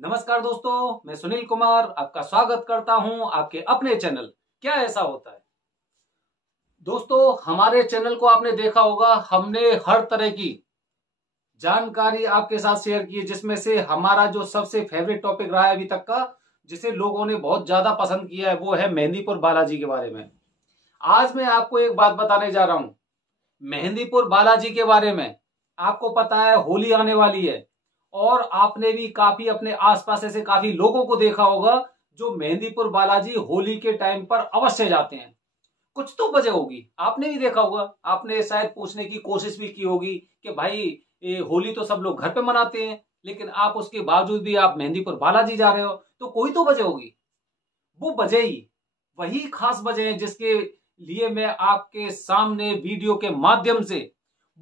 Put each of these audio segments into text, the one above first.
नमस्कार दोस्तों, मैं सुनील कुमार आपका स्वागत करता हूं आपके अपने चैनल क्या ऐसा होता है। दोस्तों, हमारे चैनल को आपने देखा होगा, हमने हर तरह की जानकारी आपके साथ शेयर की है, जिसमें से हमारा जो सबसे फेवरेट टॉपिक रहा है अभी तक का, जिसे लोगों ने बहुत ज्यादा पसंद किया है, वो है मेहंदीपुर बालाजी के बारे में। आज मैं आपको एक बात बताने जा रहा हूं मेहंदीपुर बालाजी के बारे में। आपको पता है होली आने वाली है और आपने भी काफी अपने आसपास ऐसे काफी लोगों को देखा होगा जो मेहंदीपुर बालाजी होली के टाइम पर अवश्य जाते हैं। कुछ तो वजह होगी, आपने भी देखा होगा, आपने शायद पूछने की कोशिश भी की होगी कि भाई ये होली तो सब लोग घर पे मनाते हैं, लेकिन आप उसके बावजूद भी आप मेहंदीपुर बालाजी जा रहे हो, तो कोई तो वजह होगी। वो वजह ही वही खास वजह है जिसके लिए मैं आपके सामने वीडियो के माध्यम से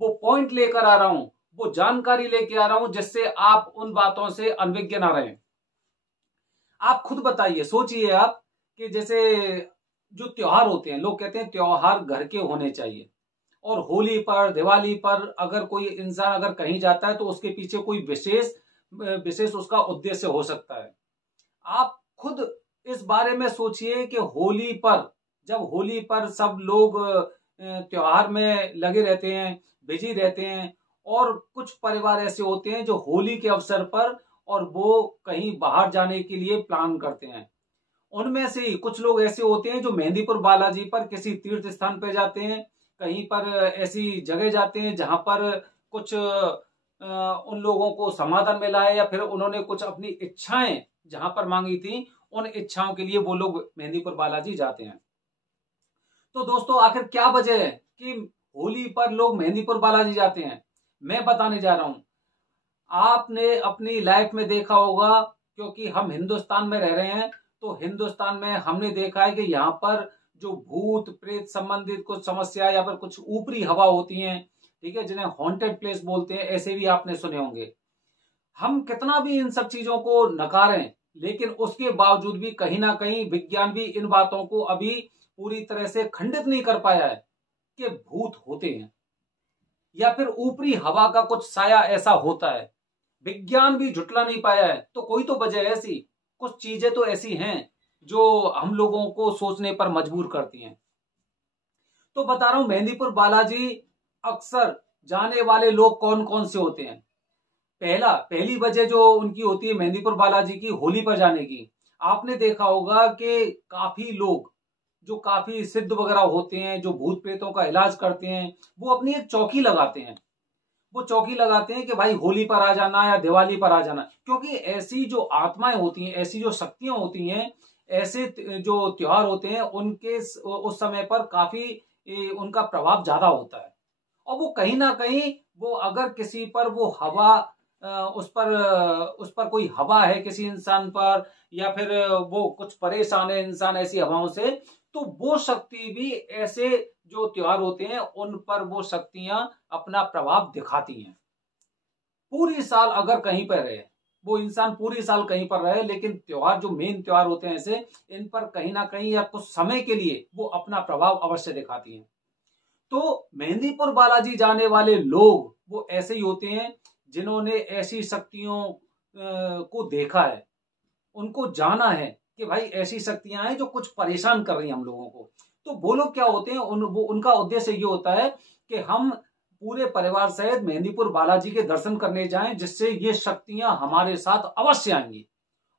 वो पॉइंट लेकर आ रहा हूं, वो जानकारी लेके आ रहा हूं, जिससे आप उन बातों से अनभिज्ञ ना रहें। आप खुद बताइए, सोचिए आप कि जैसे जो त्योहार होते हैं, लोग कहते हैं त्योहार घर के होने चाहिए, और होली पर दिवाली पर अगर कोई इंसान अगर कहीं जाता है तो उसके पीछे कोई विशेष विशेष उसका उद्देश्य हो सकता है। आप खुद इस बारे में सोचिए कि होली पर, जब होली पर सब लोग त्योहार में लगे रहते हैं, बिजी रहते हैं, और कुछ परिवार ऐसे होते हैं जो होली के अवसर पर और वो कहीं बाहर जाने के लिए प्लान करते हैं। उनमें से ही कुछ लोग ऐसे होते हैं जो मेहंदीपुर बालाजी पर किसी तीर्थ स्थान पर जाते हैं, कहीं पर ऐसी जगह जाते हैं जहां पर कुछ उन लोगों को समाधान मिला है, या फिर उन्होंने कुछ अपनी इच्छाएं जहां पर मांगी थी, उन इच्छाओं के लिए वो लोग मेहंदीपुर बालाजी जाते हैं। तो दोस्तों, आखिर क्या वजह है कि होली पर लोग मेहंदीपुर बालाजी जाते हैं? मैं बताने जा रहा हूं। आपने अपनी लाइफ में देखा होगा, क्योंकि हम हिंदुस्तान में रह रहे हैं, तो हिंदुस्तान में हमने देखा है कि यहाँ पर जो भूत प्रेत संबंधित कुछ समस्या या फिर कुछ ऊपरी हवा होती हैं, ठीक है, जिन्हें हॉन्टेड प्लेस बोलते हैं, ऐसे भी आपने सुने होंगे। हम कितना भी इन सब चीजों को नकारें, लेकिन उसके बावजूद भी कहीं ना कहीं विज्ञान भी इन बातों को अभी पूरी तरह से खंडित नहीं कर पाया है कि भूत होते हैं या फिर ऊपरी हवा का कुछ साया ऐसा होता है। विज्ञान भी झुटला नहीं पाया है, तो कोई तो वजह है ऐसी, कुछ चीजें तो ऐसी हैं जो हम लोगों को सोचने पर मजबूर करती हैं। तो बता रहा हूं, मेहंदीपुर बालाजी अक्सर जाने वाले लोग कौन कौन से होते हैं। पहली वजह जो उनकी होती है मेहंदीपुर बालाजी की होली पर जाने की, आपने देखा होगा कि काफी लोग जो काफी सिद्ध वगैरह होते हैं, जो भूत प्रेतों का इलाज करते हैं, वो अपनी एक चौकी लगाते हैं। वो चौकी लगाते हैं कि भाई होली पर आ जाना या दिवाली पर आ जाना, क्योंकि ऐसी जो आत्माएं होती हैं, ऐसी जो शक्तियां होती हैं, ऐसे जो त्योहार होते हैं, उनके उस समय पर काफी उनका प्रभाव ज्यादा होता है। और वो कहीं ना कहीं, वो अगर किसी पर वो हवा उस पर कोई हवा है किसी इंसान पर, या फिर वो कुछ परेशान है इंसान ऐसी हवाओं से, तो वो शक्ति भी ऐसे जो त्योहार होते हैं उन पर वो शक्तियां अपना प्रभाव दिखाती हैं। पूरी साल अगर कहीं पर रहे वो इंसान, पूरी साल कहीं पर रहे, लेकिन त्योहार जो मेन त्योहार होते हैं ऐसे, इन पर कहीं ना कहीं या कुछ समय के लिए वो अपना प्रभाव अवश्य दिखाती हैं। तो मेहंदीपुर बालाजी जाने वाले लोग वो ऐसे ही होते हैं जिन्होंने ऐसी शक्तियों को देखा है, उनको जाना है कि भाई ऐसी शक्तियां हैं जो कुछ परेशान कर रही हैं हम लोगों को। तो वो लोग क्या होते हैं, उनका उद्देश्य ये होता है कि हम पूरे परिवार सहित मेहंदीपुर बालाजी के दर्शन करने जाएं, जिससे ये शक्तियां हमारे साथ अवश्य आएंगी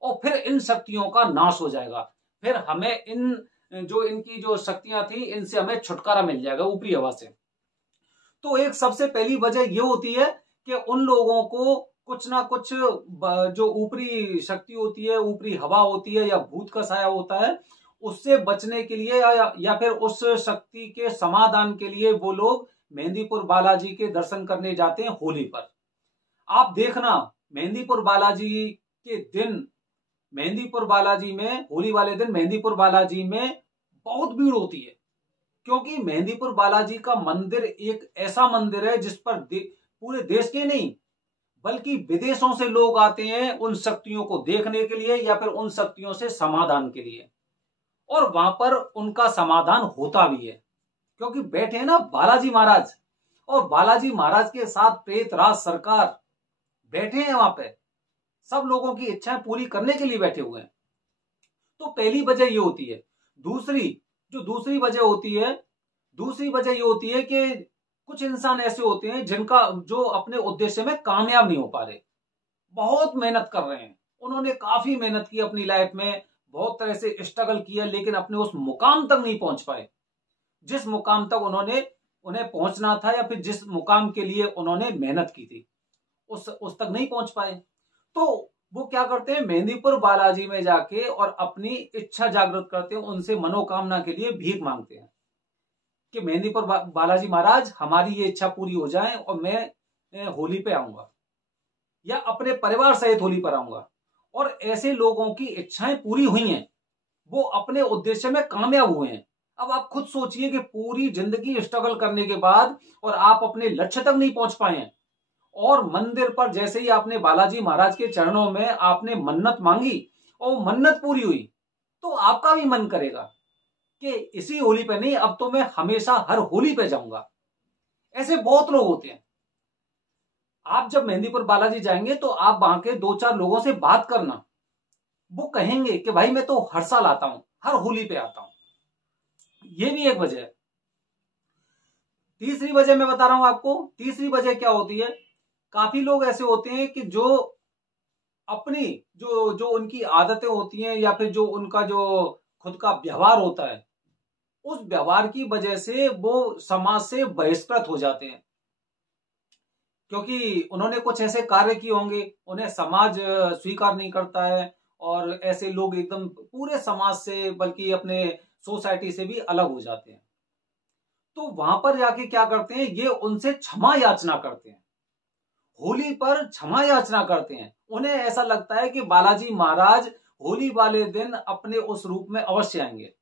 और फिर इन शक्तियों का नाश हो जाएगा। फिर हमें इन जो इनकी जो शक्तियां थी, इनसे हमें छुटकारा मिल जाएगा ऊपरी हवा से। तो एक सबसे पहली वजह यह होती है कि उन लोगों को कुछ ना कुछ जो ऊपरी शक्ति होती है, ऊपरी हवा होती है, या भूत का साया होता है, उससे बचने के लिए या फिर उस शक्ति के समाधान के लिए वो लोग मेहंदीपुर बालाजी के दर्शन करने जाते हैं होली पर। आप देखना, मेहंदीपुर बालाजी के दिन, मेहंदीपुर बालाजी में होली वाले दिन मेहंदीपुर बालाजी में बहुत भीड़ होती है, क्योंकि मेहंदीपुर बालाजी का मंदिर एक ऐसा मंदिर है जिस पर पूरे देश के नहीं बल्कि विदेशों से लोग आते हैं उन शक्तियों को देखने के लिए या फिर उन शक्तियों से समाधान के लिए, और वहां पर उनका समाधान होता भी है, क्योंकि बैठे हैं ना बालाजी महाराज, और बालाजी महाराज के साथ प्रेतराज सरकार बैठे हैं वहां पे, सब लोगों की इच्छाएं पूरी करने के लिए बैठे हुए हैं। तो पहली वजह ये होती है। दूसरी वजह होती है, दूसरी वजह ये होती है कि कुछ इंसान ऐसे होते हैं जो अपने उद्देश्य में कामयाब नहीं हो पा रहे, बहुत मेहनत कर रहे हैं, उन्होंने काफी मेहनत की अपनी लाइफ में, बहुत तरह से स्ट्रगल किया, लेकिन अपने उस मुकाम तक नहीं पहुंच पाए जिस मुकाम तक उन्हें पहुंचना था, या फिर जिस मुकाम के लिए उन्होंने मेहनत की थी, उस तक नहीं पहुंच पाए। तो वो क्या करते हैं, मेहंदीपुर बालाजी में जाके और अपनी इच्छा जागृत करते हैं, उनसे मनोकामना के लिए भीख मांगते हैं कि मेहंदीपुर बालाजी महाराज, हमारी ये इच्छा पूरी हो जाए और मैं होली पे आऊंगा या अपने परिवार सहित होली पर आऊंगा। और ऐसे लोगों की इच्छाएं पूरी हुई हैं, वो अपने उद्देश्य में कामयाब हुए हैं। अब आप खुद सोचिए कि पूरी जिंदगी स्ट्रगल करने के बाद और आप अपने लक्ष्य तक नहीं पहुंच पाए हैं, और मंदिर पर जैसे ही आपने बालाजी महाराज के चरणों में आपने मन्नत मांगी और मन्नत पूरी हुई, तो आपका भी मन करेगा कि इसी होली पे नहीं, अब तो मैं हमेशा हर होली पे जाऊंगा। ऐसे बहुत लोग होते हैं। आप जब मेहंदीपुर बालाजी जाएंगे तो आप वहां के 2-4 लोगों से बात करना, वो कहेंगे कि भाई मैं तो हर साल आता हूं, हर होली पे आता हूं। ये भी एक वजह है। तीसरी वजह मैं बता रहा हूं आपको। तीसरी वजह क्या होती है, काफी लोग ऐसे होते हैं कि जो अपनी जो जो उनकी आदतें होती हैं, या फिर जो उनका जो खुद का व्यवहार होता है, उस व्यवहार की वजह से वो समाज से बहिष्कृत हो जाते हैं, क्योंकि उन्होंने कुछ ऐसे कार्य किए होंगे, उन्हें समाज स्वीकार नहीं करता है, और ऐसे लोग एकदम पूरे समाज से, बल्कि अपने सोसाइटी से भी अलग हो जाते हैं। तो वहां पर जाके क्या करते हैं, ये उनसे क्षमा याचना करते हैं, होली पर क्षमा याचना करते हैं। उन्हें ऐसा लगता है कि बालाजी महाराज होली वाले दिन अपने उस रूप में अवश्य आएंगे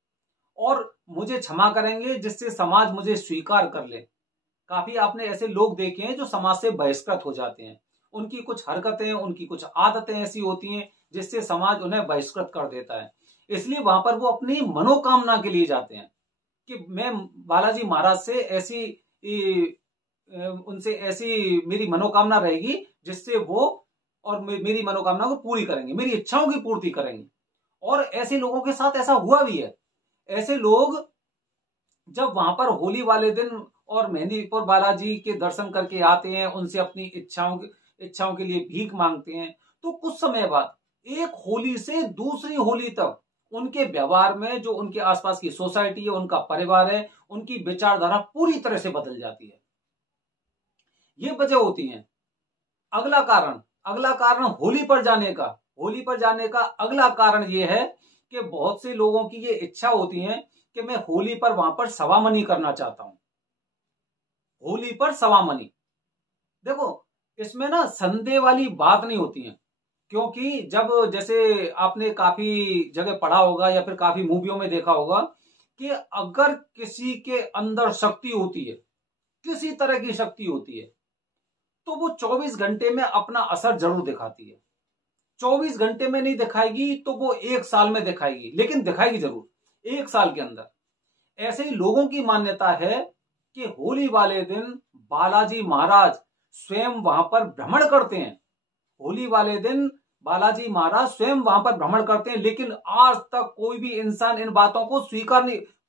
और मुझे क्षमा करेंगे, जिससे समाज मुझे स्वीकार कर ले। काफी आपने ऐसे लोग देखे हैं जो समाज से बहिष्कृत हो जाते हैं, उनकी कुछ हरकतें, उनकी कुछ आदतें ऐसी होती हैं जिससे समाज उन्हें बहिष्कृत कर देता है। इसलिए वहां पर वो अपनी मनोकामना के लिए जाते हैं कि मैं बालाजी महाराज से उनसे ऐसी मेरी मनोकामना रहेगी जिससे वो और मेरी मनोकामना को पूरी करेंगे, मेरी इच्छाओं की पूर्ति करेंगे। और ऐसे लोगों के साथ ऐसा हुआ भी है। ऐसे लोग जब वहां पर होली वाले दिन और मेहंदीपुर बालाजी के दर्शन करके आते हैं, उनसे अपनी इच्छाओं के लिए भीख मांगते हैं, तो कुछ समय बाद एक होली से दूसरी होली तक उनके व्यवहार में, जो उनके आसपास की सोसाइटी है, उनका परिवार है, उनकी विचारधारा पूरी तरह से बदल जाती है। ये वजह होती है। अगला कारण होली पर जाने का अगला कारण यह है कि बहुत से लोगों की ये इच्छा होती है कि मैं होली पर वहां पर सवामनी करना चाहता हूं। होली पर सवामनी, देखो इसमें ना संदेह वाली बात नहीं होती है, क्योंकि जब जैसे आपने काफी जगह पढ़ा होगा या फिर काफी मूवियों में देखा होगा कि अगर किसी के अंदर शक्ति होती है, किसी तरह की शक्ति होती है, तो वो 24 घंटे में अपना असर जरूर दिखाती है। 24 घंटे में नहीं दिखाएगी तो वो 1 साल में दिखाएगी, लेकिन दिखाएगी जरूर 1 साल के अंदर। ऐसे ही लोगों की मान्यता है कि होली वाले दिन बालाजी महाराज स्वयं वहां पर भ्रमण करते हैं। होली वाले दिन बालाजी महाराज स्वयं वहां पर भ्रमण करते हैं, लेकिन आज तक कोई भी इंसान इन बातों को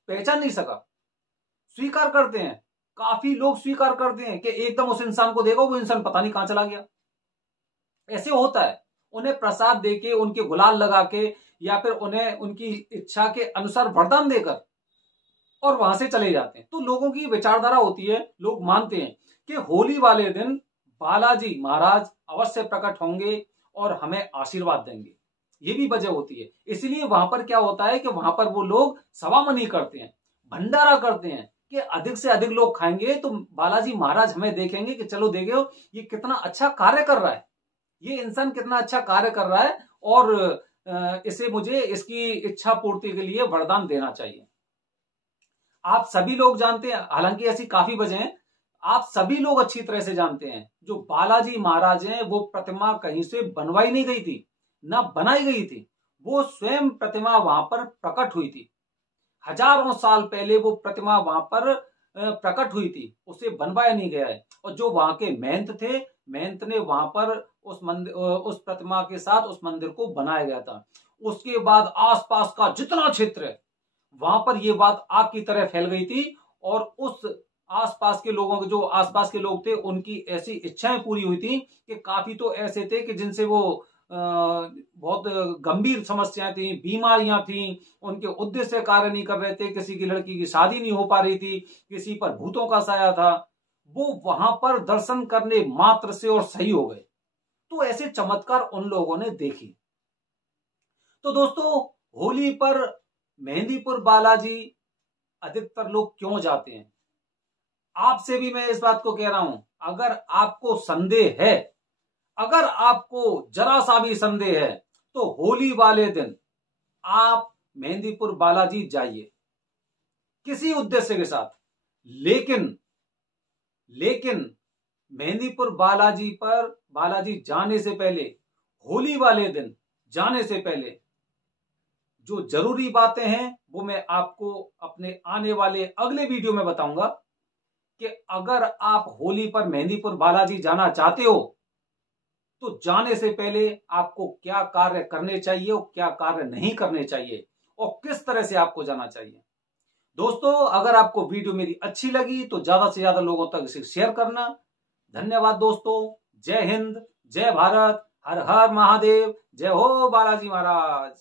पहचान नहीं सका। स्वीकार करते हैं, काफी लोग स्वीकार करते हैं कि एकदम उस इंसान को देखो, वो इंसान पता नहीं कहां चला गया। ऐसे होता है। उन्हें प्रसाद देके, उनके गुलाल लगा के, या फिर उन्हें उनकी इच्छा के अनुसार वरदान देकर और वहां से चले जाते हैं। तो लोगों की विचारधारा होती है, लोग मानते हैं कि होली वाले दिन बालाजी महाराज अवश्य प्रकट होंगे और हमें आशीर्वाद देंगे। ये भी वजह होती है। इसलिए वहां पर क्या होता है कि वहां पर वो लोग सवामनी करते हैं, भंडारा करते हैं कि अधिक से अधिक लोग खाएंगे तो बालाजी महाराज हमें देखेंगे कि चलो देखो ये कितना अच्छा कार्य कर रहा है, ये इंसान कितना अच्छा कार्य कर रहा है, और इसे मुझे इसकी इच्छा पूर्ति के लिए वरदान देना चाहिए। आप सभी लोग जानते हैं, हालांकि ऐसी काफी वजह हैं, आप सभी लोग अच्छी तरह से जानते हैं, जो बालाजी महाराज हैं वो प्रतिमा कहीं से बनवाई नहीं गई थी, ना बनाई गई थी, वो स्वयं प्रतिमा वहां पर प्रकट हुई थी। हजारों साल पहले वो प्रतिमा वहां पर प्रकट हुई थी उसे बनवाया नहीं गया है। और जो वहां के महंत थे, महंत ने वहां पर उस मंदिर, उस प्रतिमा के साथ उस मंदिर को बनाया गया था। उसके बाद आसपास का जितना क्षेत्र है वहां पर यह बात आग की तरह फैल गई थी। और उस आसपास के लोगों के, जो आसपास के लोग थे, उनकी ऐसी इच्छाएं पूरी हुई थी कि काफी तो ऐसे थे कि जिनसे वो बहुत गंभीर समस्याएं थी, बीमारियां थी, उनके उद्देश्य कार्य नहीं कर रहे थे, किसी की लड़की की शादी नहीं हो पा रही थी, किसी पर भूतों का साया था, वो वहां पर दर्शन करने मात्र से और सही हो गए। तो ऐसे चमत्कार उन लोगों ने देखी। तो दोस्तों, होली पर मेहंदीपुर बालाजी अधिकतर लोग क्यों जाते हैं, आपसे भी मैं इस बात को कह रहा हूं। अगर आपको संदेह है, अगर आपको जरा सा भी संदेह है, तो होली वाले दिन आप मेहंदीपुर बालाजी जाइए किसी उद्देश्य के साथ। लेकिन मेहंदीपुर बालाजी जाने से पहले, होली वाले दिन जाने से पहले, जो जरूरी बातें हैं वो मैं आपको अपने आने वाले अगले वीडियो में बताऊंगा कि अगर आप होली पर मेहंदीपुर बालाजी जाना चाहते हो तो जाने से पहले आपको क्या कार्य करने चाहिए और क्या कार्य नहीं करने चाहिए और किस तरह से आपको जाना चाहिए। दोस्तों, अगर आपको वीडियो मेरी अच्छी लगी तो ज्यादा से ज्यादा लोगों तक इसे शेयर करना। धन्यवाद दोस्तों। जय हिंद, जय भारत, हर हर महादेव, जय हो बालाजी महाराज।